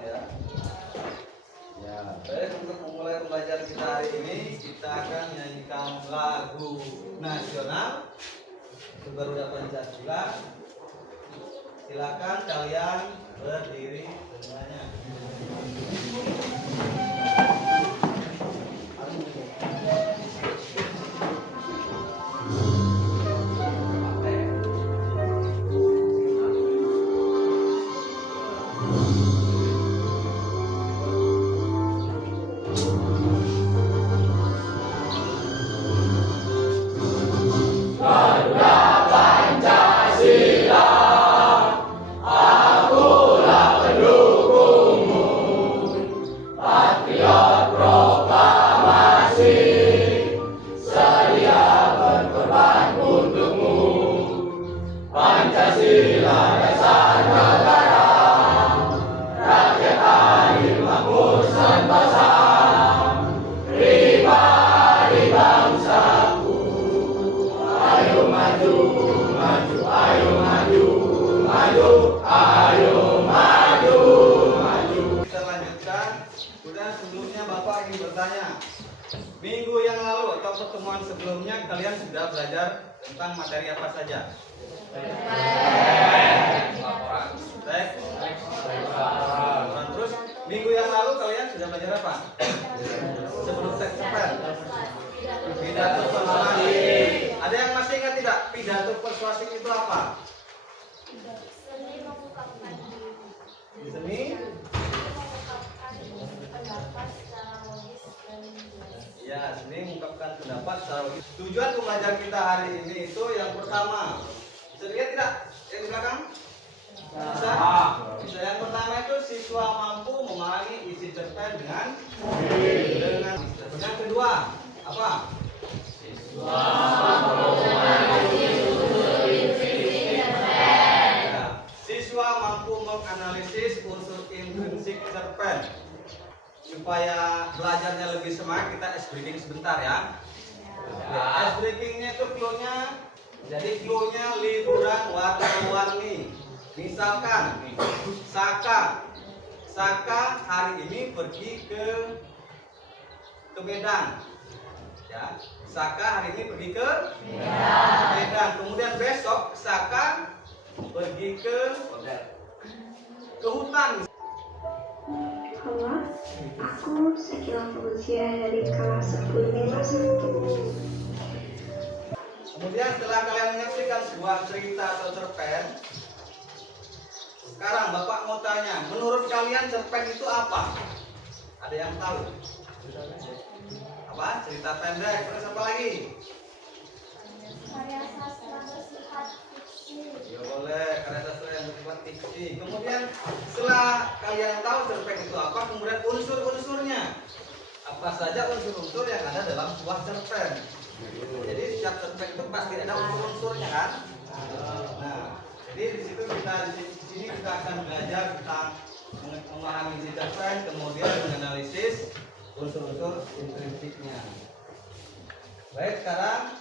semua ya. Ya, baik, untuk memulai pembelajaran kita hari ini kita akan nyanyikan lagu nasional Garuda Pancasila. Silakan kalian berdiri semuanya. Minggu yang lalu atau pertemuan sebelumnya kalian sudah belajar tentang materi apa saja? Laporan. Terus minggu yang lalu kalian sudah belajar apa? Sebelum teks cerpen. Pidato persuasif. Ada yang masih ingat tidak? Pidato persuasif itu apa? Seni mengungkapkan Seni pendapat secara logis dan jelas. ya, seni mengungkapkan pendapat secara logis. Tujuan pembelajaran kita hari ini itu yang pertama. Bisa lihat tidak yang di belakang? Bisa? Bisa. Yang pertama itu siswa mampu memahami isi cerpen dengan. Yang kedua apa? Siswa mampu menganalisis unsur intrinsik cerpen. Supaya belajarnya lebih semangat, kita ice breaking sebentar ya. Ice breakingnya itu clue-nya. Jadi clue-nya liburan warna-warni. Misalkan Saka hari ini pergi ke Medan. Ya, Saka hari ini pergi ke Medan. Kemudian besok Saka pergi ke hutan. Halo, aku Sakila Fauzia dari kelas 10 MIPA 1. Kemudian setelah kalian menyaksikan sebuah cerita atau cerpen, sekarang Bapak mau tanya, menurut kalian cerpen itu apa? Ada yang tahu? Apa? Cerita pendek, terus apa lagi? Karya sastra bersifat fiksi. Ya boleh, karya sastra yang bersifat fiksi. Kemudian setelah kalian tahu cerpen itu apa, kemudian unsur-unsurnya. Apa saja unsur-unsur yang ada dalam sebuah cerpen. Jadi setiap cerpen itu pasti ada unsur-unsurnya kan? Nah, jadi di sini kita akan belajar tentang memahami isi cerpen, kemudian menganalisis unsur-unsur intrinsiknya. Baik, sekarang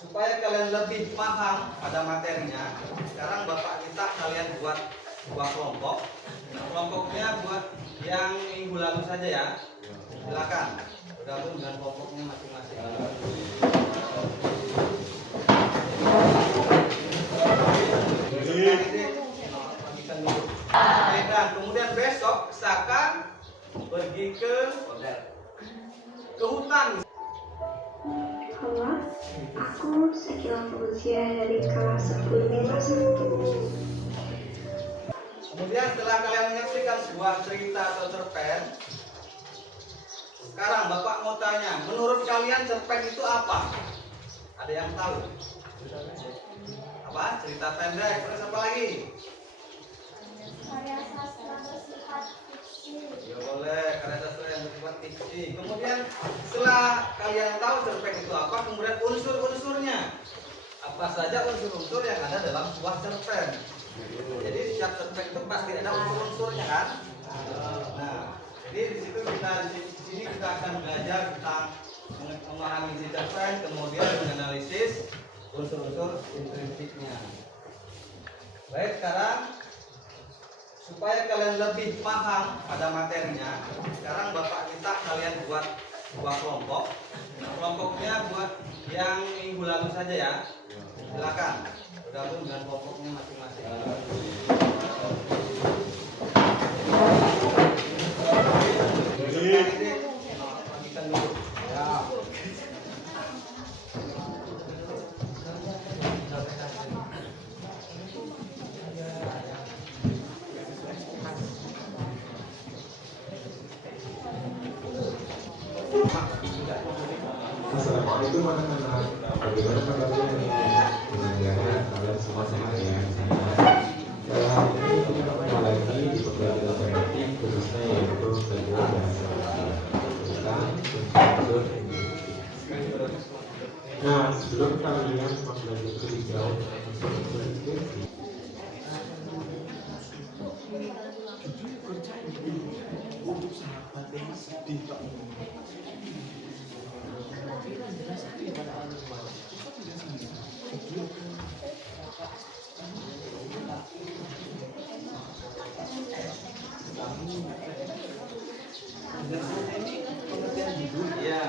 supaya kalian lebih paham pada materinya, sekarang Bapak minta kalian buat sebuah kelompok. Nah, kelompoknya buat yang minggu lalu saja ya. Silakan bergabung dengan kelompoknya masing-masing. Dan kemudian besok Saka pergi ke hutan. Halo, aku Sakila Fauzia dari kelas 10 MIPA 1. Kemudian setelah kalian menyaksikan sebuah cerita atau cerpen, sekarang Bapak mau tanya, menurut kalian cerpen itu apa? Ada yang tahu? Apa? Cerita pendek, terus apa lagi? Karya sastra bersifat fiksi. Ya boleh, karya sastra yang bersifat fiksi. Kemudian setelah kalian tahu cerpen itu apa, kemudian unsur-unsurnya. Apa saja unsur-unsur yang ada dalam sebuah cerpen. Jadi setiap cerpen itu pasti ada unsur-unsurnya kan? Nah, jadi di sini kita akan belajar tentang memahami isi cerpen, kemudian menganalisis unsur-unsur intrinsiknya. Baik, sekarang supaya kalian lebih paham pada materinya, sekarang Bapak minta kalian buat dua kelompok. Nah, kelompoknya buat yang minggu lalu saja ya. Silakan bergabung dengan kelompoknya masing-masing. Bagikan dulu. Ya. Assalamualaikum anak-anak. Bagaimana kabarnya nih? Mudah-mudahan kalian semua sehat ya. Dalam ini kita kembali lagi di pembelajaran matematik khususnya yaitu pelajaran bahasa tentang unsur Inggris. Nah, sebelum kalian mempelajari lebih jauh tentang unsur Inggris, untuk sahabat yang sedih Pak. Iya.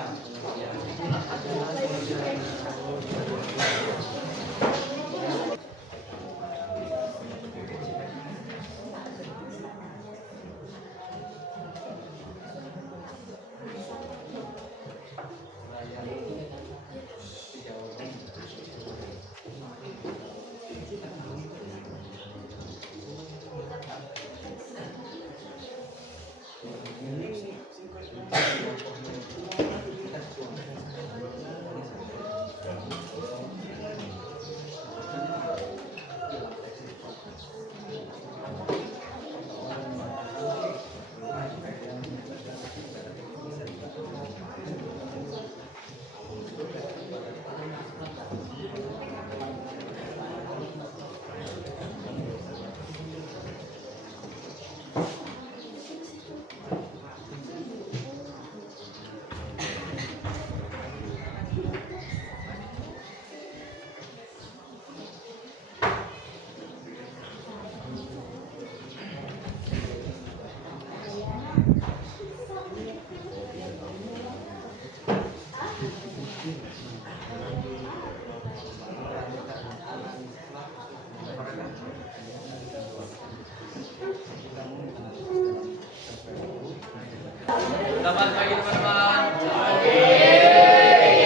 Selamat pagi teman-teman.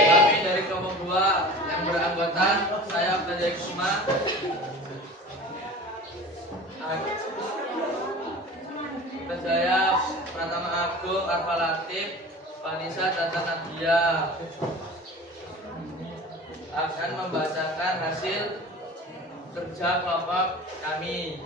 Kami dari kelompok 2 yang beranggotan saya Abdul Kusuma, saya Pratama Agung, Arfa Latif, Vanessa, Tata Nadia akan membacakan hasil kerja kelompok kami.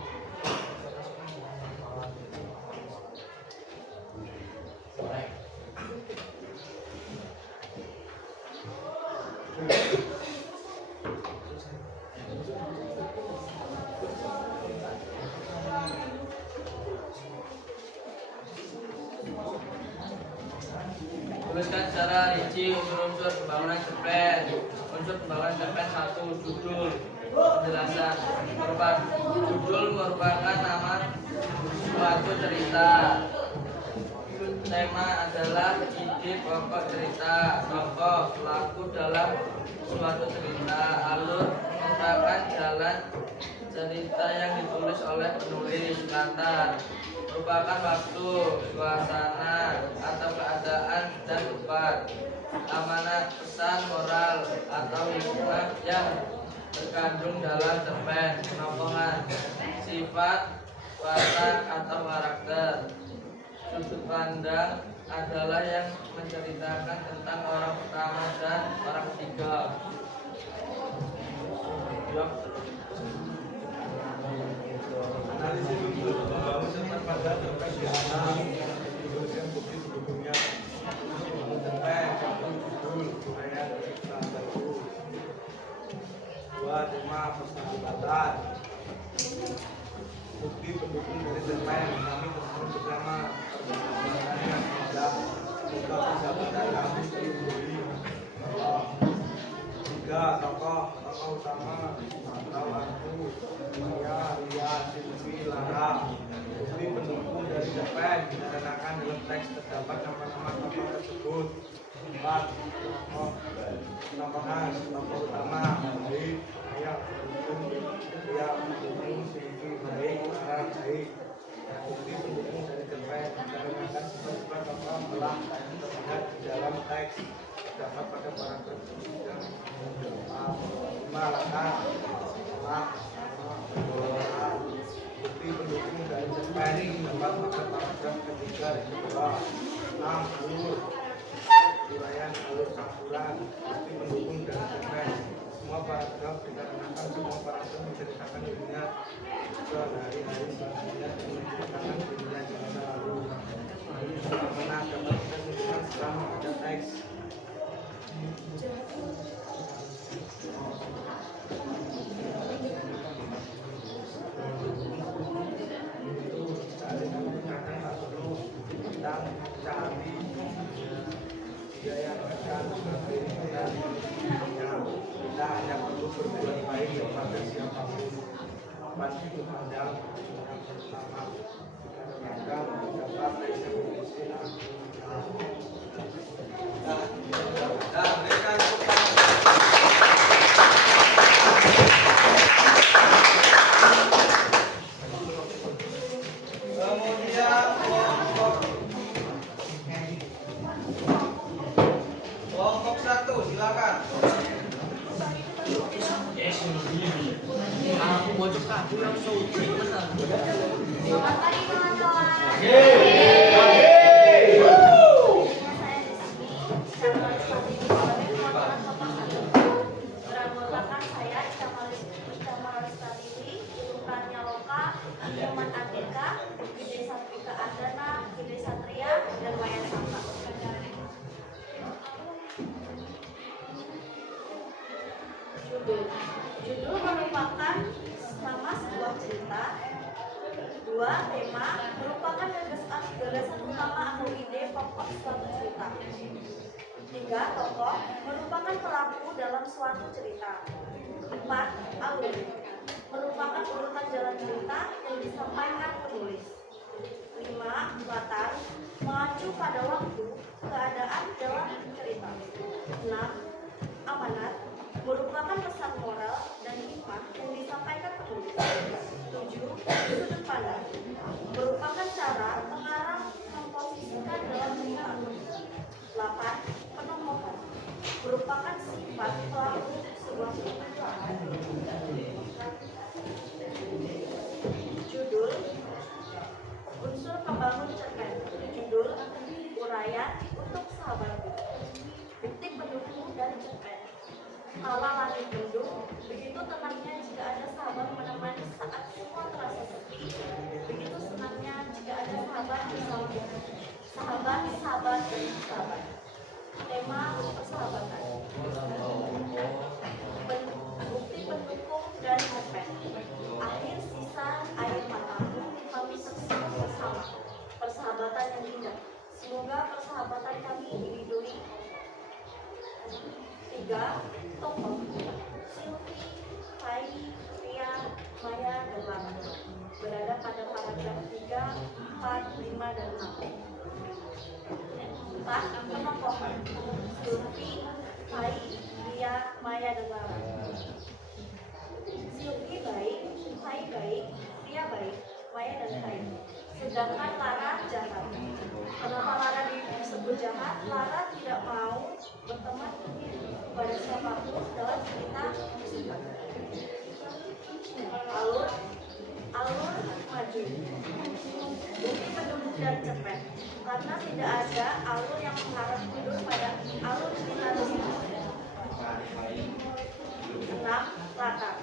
Tuliskan secara rinci unsur-unsur pembangunan cerpen. Unsur pembangunan cerpen 1. Judul. Penjelasan. Judul merupakan nama suatu cerita. Tema adalah ide pokok cerita. Tokoh, pelaku dalam suatu cerita. Alur merupakan jalan cerita yang ditulis oleh penulis. Latar merupakan waktu, suasana, atau keadaan dan tempat. Amanat, pesan moral atau hikmah yang terkandung dalam cerpen. Penokohan, sifat, watak atau karakter. Sudut pandang adalah yang menceritakan tentang orang pertama dan orang ketiga. Analisis dulu membangun cerpen pada cerpen biasa. Kemudian bukti pendukungnya. Cerpen, judul, uraian cerita 1. 2. Tema persahabatan. Bukti pendukung dari cerpen kami tersebut bersama perjalanan yang indah. Semoga persahabatan kami diungguli. 3. Tokoh utama atau aku Ria, Silvi, Lara. cerpen dikarenakan dalam teks terdapat nama-nama tokoh tersebut. 4. Tokoh khas, tokoh utama, baik, ayah, pendukung, dia, pendukung, sisi, baik, arah, baik. Bukti pendukung dari cerpen dikarenakan sifat-sifat tokoh telah terlihat di dalam teks terdapat pada paragraf yang 5. Latar, bukti pendukung dari cerpen terdapat pada paragraf ketiga dan kedua. 6. Alur, uraian alur campuran, bukti pendukung dari cerpen. Semua paragraf dikarenakan semua paragraf menceritakan dunia sehari-hari selanjutnya dan menceritakan dunia di masa lalu. Bagaimana dapat kita simpulkan setelah membaca teks? Tentang cari dia yang akan kita hanya perlu berbuat baik kepada siapapun pasti dipandang yang pertama maka mendapat eksekusi Dan mereka kemudian kelompok 1 silakan. Aku bocok aku yang syuting besar. Selamat pagi kawan-kawan. Saya di sini Syamalis Fatimi sebagai perwakilan kelompok 1. Beranggotakan saya Syamalis Fatimi, Ibukannya Loka, Muhammad Andika, Gede Satrika Adana, Gede Satria, dan Maya Sangka. Judul merupakan nama sebuah cerita. 2. Tema merupakan gagasan utama atau ide pokok suatu cerita. 3. Tokoh merupakan pelaku dalam suatu cerita. 4. Alur merupakan urutan jalan cerita yang disampaikan penulis. 5. Latar mengacu pada waktu, keadaan dalam cerita. 6. Amanat merupakan pesan moral dan hikmah yang disampaikan penulis. 7. Sudut pandang merupakan cara pengarang memposisikan dalam cerita. 8. Penomohan merupakan sifat pelaku sebuah cerita. Judul unsur pembangun cerpen. Judul uraian untuk sahabatku. Detik pendukung dari cerpen. Kala langit mendung, begitu tenangnya jika ada sahabat menemani saat semua terasa sepi. Begitu senangnya jika ada sahabat bersama. Sahabat, sahabat, dan sahabat. Tema persahabatan. Bukti pendukung dari cerpen. Akhir sisa air matamu, kami saksikan bersama. Persahabatan yang indah. Semoga persahabatan kami dilindungi. 3. Tokoh Silvi, Fai, Ria, Maya, dan Lama berada pada paragraf 3, 4, 5, dan 6. 4. Penokohan Silvi, Fai, Ria, Maya, dan Lama. Silvi baik, Fai baik, Ria baik, Maya dan Fai. Sedangkan Lara jahat. Kenapa Lara disebut jahat? Lara tidak mau berteman pada siapapun dalam cerita tersebut. Alur maju. Bukti pendukung dan cerpen. Karena tidak ada alur yang mengarah mundur pada alur cerita tersebut. 6. Latar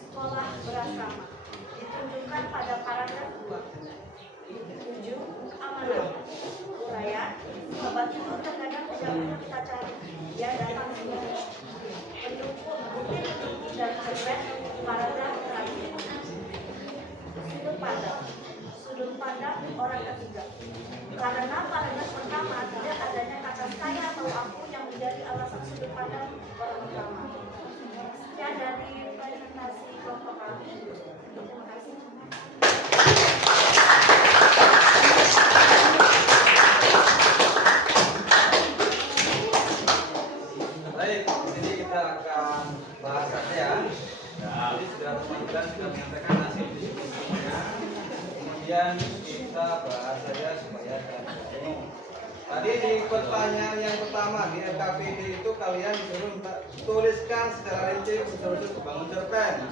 sekolah berasrama ditunjukkan pada paragraf 2. 7. Amanat uraian sahabat itu terkadang tidak perlu kita cari, dia datang sendiri. Bukti pendukung dan cerpen paragraf terakhir. Sudut pandang orang ketiga. Karena paragraf pertama tidak adanya kata saya atau aku yang menjadi alasan sudut pandang orang pertama. Sekian dari presentasi kelompok kami. Terima kasih. Tadi di pertanyaan yang pertama di FKPD itu kalian disuruh tuliskan secara rinci unsur-unsur pembangun cerpen.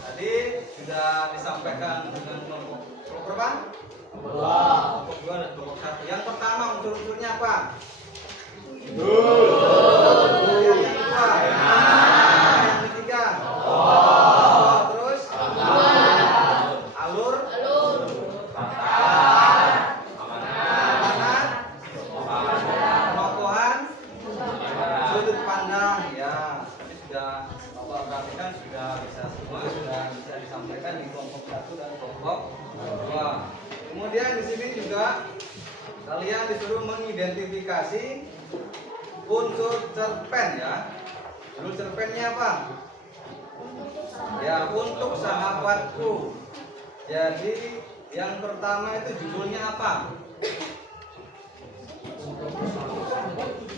Tadi sudah disampaikan dengan kelompok berapa? Kelompok 2 dan kelompok 1. Yang pertama unsur-unsurnya apa? Yang kedua? Yang ketiga? Terus? Alur? Penokohan? Sudut pandang. Ya, tadi sudah Bapak perhatikan sudah bisa semua, sudah bisa disampaikan di kelompok 1 dan kelompok 2. Kemudian di sini juga kalian disuruh mengidentifikasi unsur cerpen ya. Unsur cerpennya apa? Ya, untuk sahabatku. Jadi yang pertama itu judulnya apa?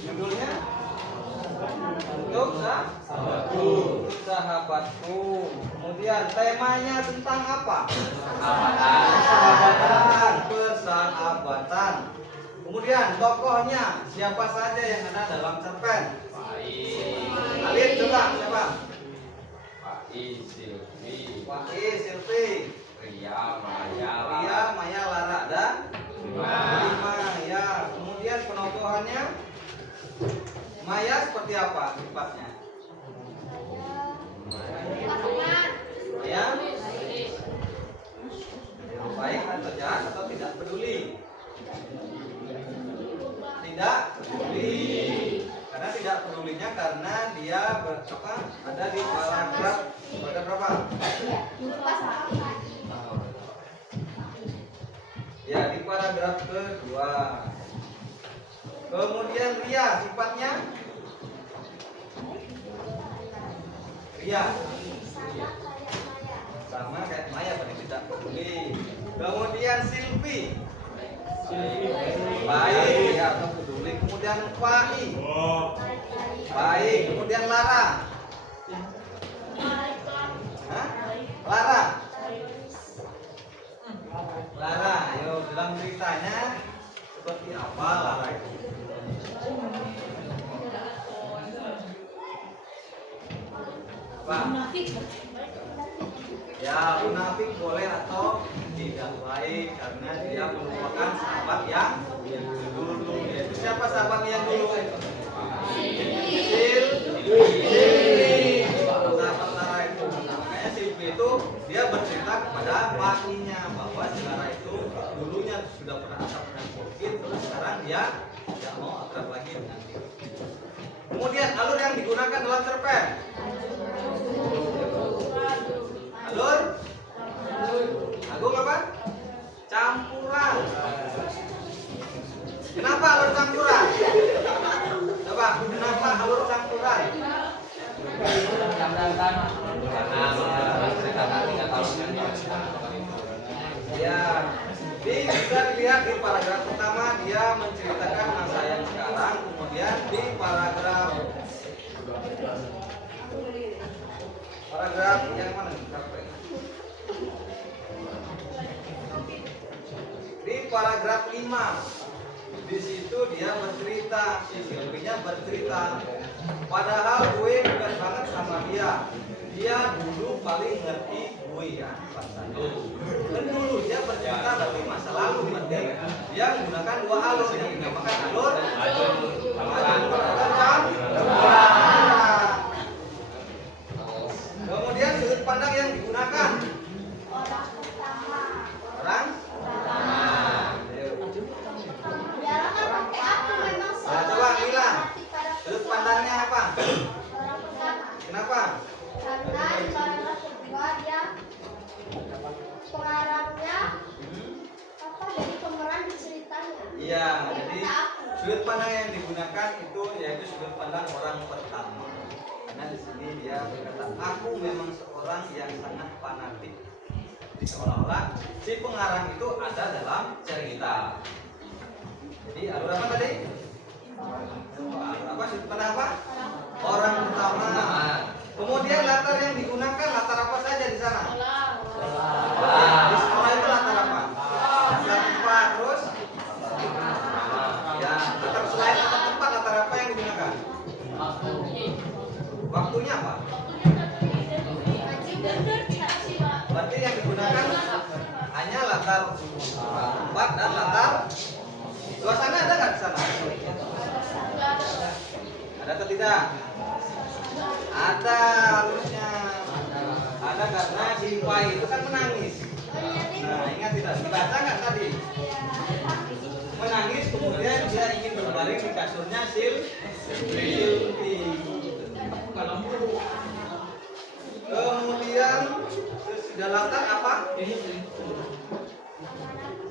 Judulnya untuk sahabatku. Sahabatku. Kemudian temanya tentang apa? Persahabatan. Persahabatan. Kemudian tokohnya siapa saja yang ada dalam cerpen? Kalian coba siapa? Silvi, Ria, Maya, Lara dan Bima. Ya. Kemudian penokohannya Maya seperti apa sifatnya? Maya baik atau jahat atau tidak peduli? Tidak peduli. Karena tidak pedulinya karena dia ada di paragraf berapa? Ya, di paragraf kedua. Kemudian Ria sifatnya? Ria sama kayak Maya pada tidak peduli. Kemudian Silvi baik ya atau peduli. Kemudian Fai baik. Kemudian Lara Lara ayo dalam ceritanya seperti apa Lara itu? Ya, munafik boleh atau tidak baik karena dia merupakan sahabat yang dulu. Yaitu siapa sahabat yang dulu? Silvi. Sahabat Lara itu. Makanya Silvi itu dia bercerita kepada pakinya bahwa si Lara itu dulunya sudah pernah akrab dengan Covid, terus sekarang dia tidak mau akrab lagi dengan dia. Kemudian alur yang digunakan dalam cerpen. Alur Agung apa? Campuran. Kenapa alur campuran? Coba, kenapa alur campuran? Ya, bisa dilihat di paragraf pertama dia menceritakan masa yang sekarang, kemudian di paragraf yang mana? Di paragraf 5 di situ dia bercerita, si Silvinya bercerita, padahal gue bukan banget sama dia dulu paling ngerti gue ya dan dulu dia bercerita tapi masa lalu berarti dia menggunakan dua alur yang dinamakan alur kemudian sudut pandang yang digunakan orang nah, coba bilang sudut pandangnya apa? Kenapa? Karena di paragraf kedua dia pengarangnya jadi pemeran di ceritanya. Iya, jadi sudut pandang yang digunakan itu yaitu sudut pandang orang pertama. Karena di sini dia berkata, aku memang seorang yang sangat fanatik. Jadi seolah-olah si pengarang itu ada dalam cerita. Jadi alur apa tadi? Apa sudut pandang apa? Orang pertama. Kemudian latar yang digunakan latar apa saja di sana? Di sekolah itu latar apa? Tempat terus? Ya, dan latar suasana ada nggak di sana? Ada atau tidak? Ada harusnya. Ada karena si Pai itu kan menangis. Nah, ingat tidak? Dibaca nggak tadi? Menangis kemudian dia ingin berbaring di kasurnya Silvi. Kemudian sudah latar apa?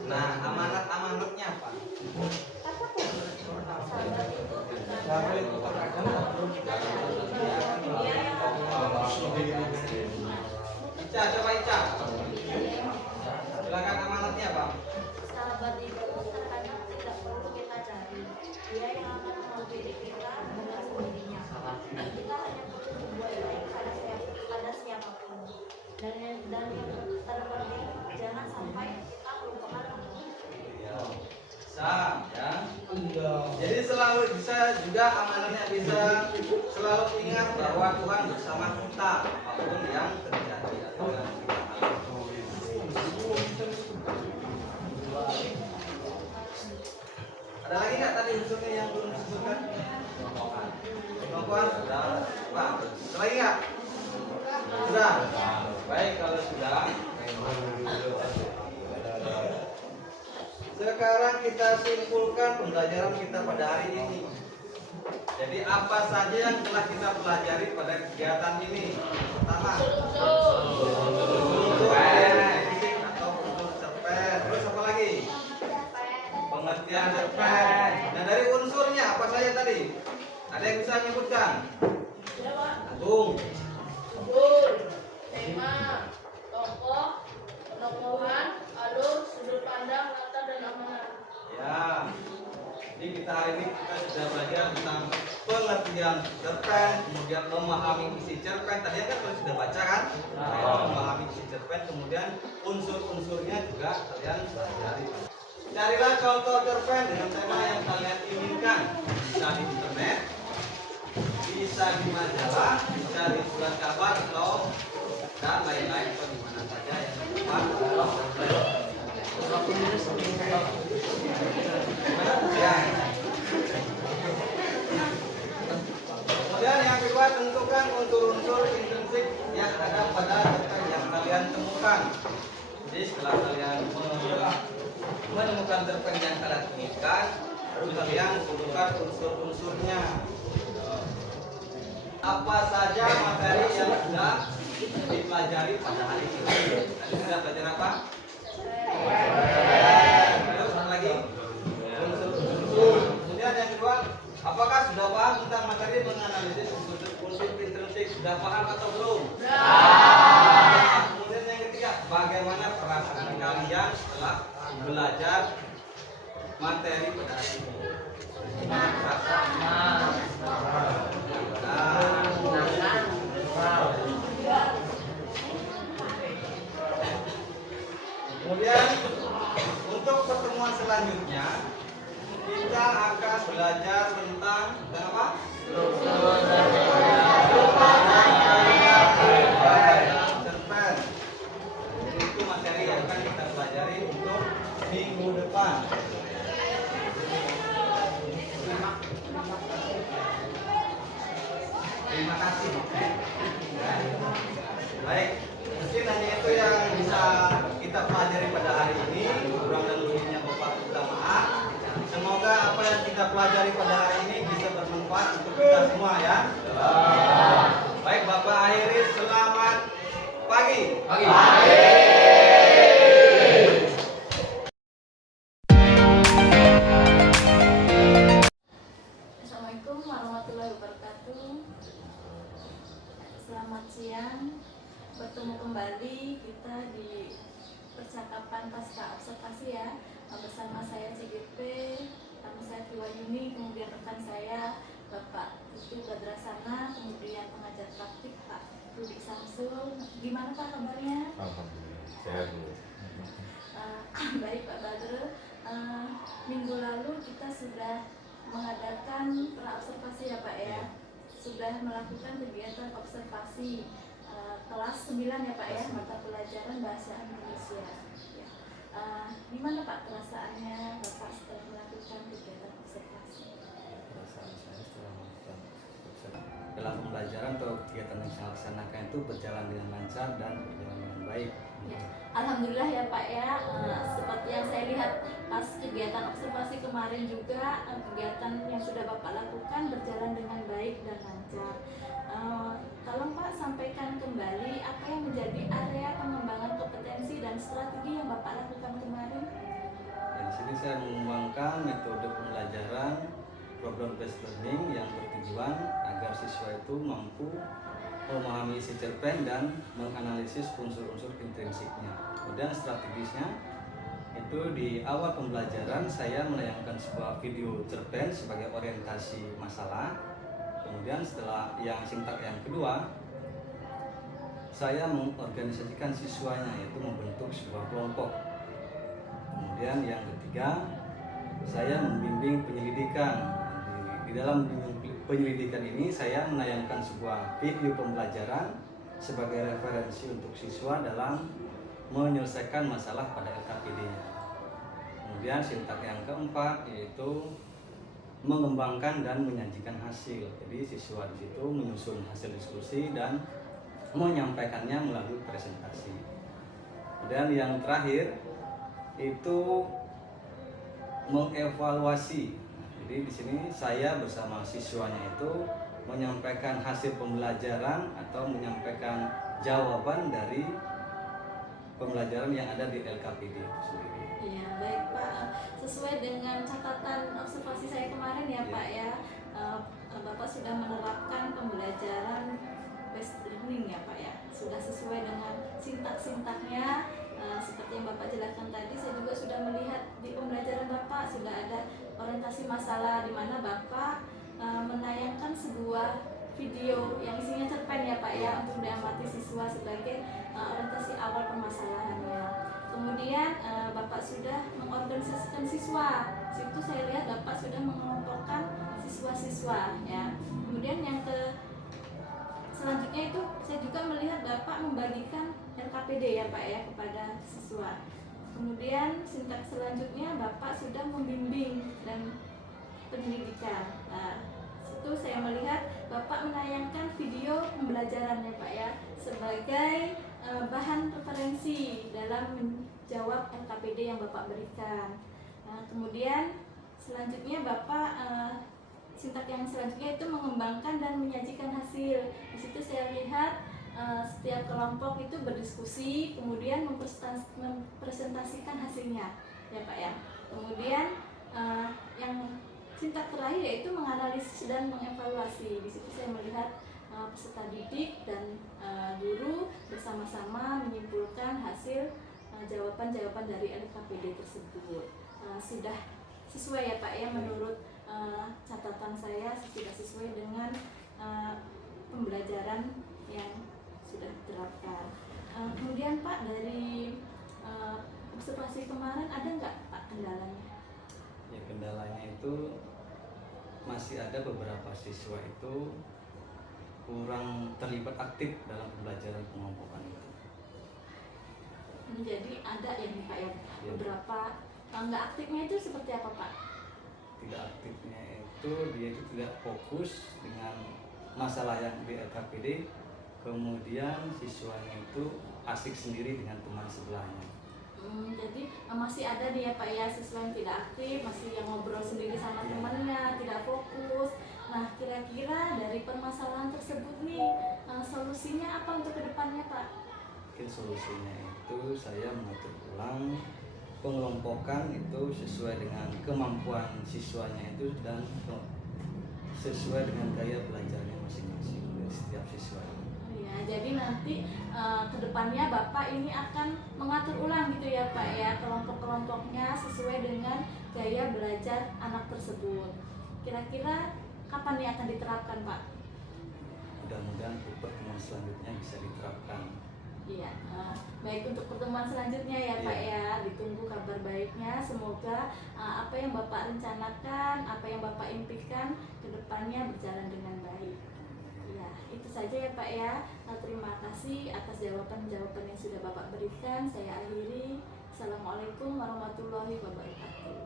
Nah, amanat-amanatnya apa? Ica, coba Ica. Silakan amanatnya apa? Sahabat itu terkadang tidak perlu kita cari. Dia yang akan menghampiri kita dengan sendirinya. Kita hanya perlu berbuat baik pada siapapun. Dan yang terpenting jangan sampai kita melupakan Allah. Bisa, ya. Jadi selalu bisa juga amanatnya bisa selalu ingat bahwa Tuhan bersama kita apapun yang terjadi atau yang kita alami. Ada lagi nggak tadi unsurnya yang belum disebutkan? Kemampuan sudah. Pak, ada lagi nggak? Sudah. Baik kalau sudah. Sekarang kita simpulkan pembelajaran kita pada hari ini. Jadi apa saja yang telah kita pelajari pada kegiatan ini? Pertama, unsur fisik atau unsur cerpen. Terus apa lagi? Pengertian cerpen. Nah dari unsurnya apa saja tadi? Ada yang bisa menyebutkan? Agung. Tema, tokoh, penokohan, alur, sudut pandang, latar, dan amanat. Ya. Jadi kita hari ini kita sudah belajar tentang pengertian cerpen, kemudian memahami isi cerpen. Tadi kan kalian sudah baca kan? Memahami isi cerpen, kemudian unsur-unsurnya juga kalian pelajari. Carilah contoh cerpen dengan tema yang kalian inginkan. Bisa di internet, bisa di majalah, bisa di surat kabar atau dan lain-lain atau di mana saja yang tepat. Ya. Kemudian yang kedua tentukan unsur-unsur intrinsik yang ada pada cerpen yang kalian temukan. Jadi setelah kalian menemukan cerpen yang kalian inginkan, baru kalian tentukan unsur-unsurnya. Apa saja materi yang sudah dipelajari pada hari ini? Tadi sudah belajar apa? Terus apa lagi? Unsur. Kemudian yang kedua, apakah sudah paham tentang materi menganalisis unsur intrinsik? Sudah paham atau belum? Kemudian yang ketiga, bagaimana perasaan kalian setelah belajar materi pada hari ini? Gimana perasaan? Kemudian untuk pertemuan selanjutnya kita akan belajar tentang apa? Cerpen. Itu materi yang akan kita pelajari untuk minggu depan. Terima kasih. Baik, mungkin hanya itu yang bisa kita pelajari pada hari ini. Kurang dan lebihnya Bapak minta maaf. Semoga apa yang kita pelajari pada hari ini bisa bermanfaat untuk kita semua ya. Baik, Bapak akhiri selamat pagi. Assalamualaikum warahmatullahi wabarakatuh. Selamat siang. Bertemu kembali kita di percakapan pasca observasi ya, bersama saya CGP, tamu saya Tiwayuni, kemudian rekan saya Bapak Putu Badrasana, kemudian pengajar praktik Pak Rudi Samsul. Gimana Pak kabarnya? Alhamdulillah, sehat Bu. Baik Pak Badr, minggu lalu kita sudah mengadakan pra-observasi ya Pak ya, sudah melakukan kegiatan observasi kelas 9 ya Pak ya, mata pelajaran bahasa Indonesia ya. Gimana Pak perasaannya Bapak setelah melakukan kegiatan observasi? Perasaan saya setelah melakukan dalam pembelajaran atau kegiatan yang saya laksanakan itu berjalan dengan lancar dan berjalan dengan baik. Ya. Alhamdulillah ya Pak ya, seperti yang saya lihat pas kegiatan observasi kemarin juga, kegiatan yang sudah Bapak lakukan berjalan dengan baik dan lancar. Tolong Pak sampaikan kembali apa yang menjadi area pengembangan kompetensi dan strategi yang Bapak lakukan kemarin. Dan di sini saya mengembangkan metode pembelajaran problem based learning yang bertujuan agar siswa itu mampu memahami isi cerpen dan menganalisis unsur-unsur intrinsiknya. Kemudian strategisnya itu di awal pembelajaran saya menayangkan sebuah video cerpen sebagai orientasi masalah. Kemudian setelah yang sintak yang kedua, saya mengorganisasikan siswanya, yaitu membentuk sebuah kelompok. Kemudian yang ketiga, saya membimbing penyelidikan. Di dalam penyelidikan ini saya menayangkan sebuah video pembelajaran sebagai referensi untuk siswa dalam menyelesaikan masalah pada LKPD-nya. Kemudian sintak yang keempat yaitu mengembangkan dan menyajikan hasil. Jadi siswa di situ menyusun hasil diskusi dan menyampaikannya melalui presentasi. Kemudian yang terakhir itu mengevaluasi. Jadi di sini saya bersama siswanya itu menyampaikan hasil pembelajaran atau menyampaikan jawaban dari pembelajaran yang ada di LKPD itu sendiri. Iya, baik Pak. Sesuai dengan catatan observasi saya kemarin ya Pak ya, Bapak sudah menerapkan pembelajaran based learning ya Pak ya. Sudah sesuai dengan sintak-sintaknya, seperti yang Bapak jelaskan tadi. Saya juga sudah melihat di pembelajaran Bapak sudah ada orientasi masalah di mana Bapak menayangkan sebuah video yang isinya cerpen ya Pak ya, untuk diamati siswa sebagai orientasi awal permasalahannya. Kemudian Bapak sudah mengorganisasikan siswa. Situ saya lihat Bapak sudah mengelompokkan siswa-siswa ya. Kemudian yang selanjutnya itu saya juga melihat Bapak membagikan LKPD ya Pak ya kepada siswa. Kemudian sintak selanjutnya Bapak sudah membimbing dan penyelidikan. Nah, situ saya melihat Bapak menayangkan video pembelajaran ya Pak ya sebagai bahan referensi dalam menjawab LKPD yang Bapak berikan. Nah, kemudian selanjutnya Bapak sintak yang selanjutnya itu mengembangkan dan menyajikan hasil. Di situ saya lihat setiap kelompok itu berdiskusi, kemudian mempresentasikan hasilnya, ya Pak ya. Kemudian yang sintak terakhir yaitu menganalisis dan mengevaluasi. Di situ saya melihat peserta didik dan guru bersama-sama menyimpulkan hasil jawaban-jawaban dari LKPD tersebut. Sudah sesuai ya Pak ya, menurut catatan saya sudah sesuai dengan pembelajaran yang sudah diterapkan. Kemudian Pak, dari observasi kemarin ada nggak Pak kendalanya? Ya, kendalanya itu masih ada beberapa siswa itu kurang terlibat aktif dalam pembelajaran pengompokan itu. Jadi ada ya nih Pak ya, Ya. beberapa nggak aktifnya itu seperti apa Pak? Tidak aktifnya itu dia itu tidak fokus dengan masalah yang di LKPD, kemudian siswanya itu asik sendiri dengan teman sebelahnya. Jadi masih ada nih ya Pak ya siswa yang tidak aktif, masih yang ngobrol sendiri sama temannya, tidak fokus. Nah, kira-kira dari permasalahan tersebut nih solusinya apa untuk kedepannya Pak? Mungkin solusinya itu saya mengatur ulang pengelompokan itu sesuai dengan kemampuan siswanya itu dan sesuai dengan gaya belajarnya masing-masing dari setiap siswa. Ya, jadi nanti kedepannya Bapak ini akan mengatur ulang gitu ya Pak ya, kelompok-kelompoknya sesuai dengan gaya belajar anak tersebut. Kira-kira kapan nih akan diterapkan Pak? Mudah-mudahan untuk pertemuan selanjutnya bisa diterapkan. Iya, baik untuk pertemuan selanjutnya ya Pak ya, ditunggu kabar baiknya. Semoga apa yang Bapak rencanakan, apa yang Bapak impikan kedepannya berjalan dengan baik. Ya, itu saja ya Pak ya. Terima kasih atas jawaban-jawaban yang sudah Bapak berikan. Saya akhiri. Assalamualaikum warahmatullahi wabarakatuh.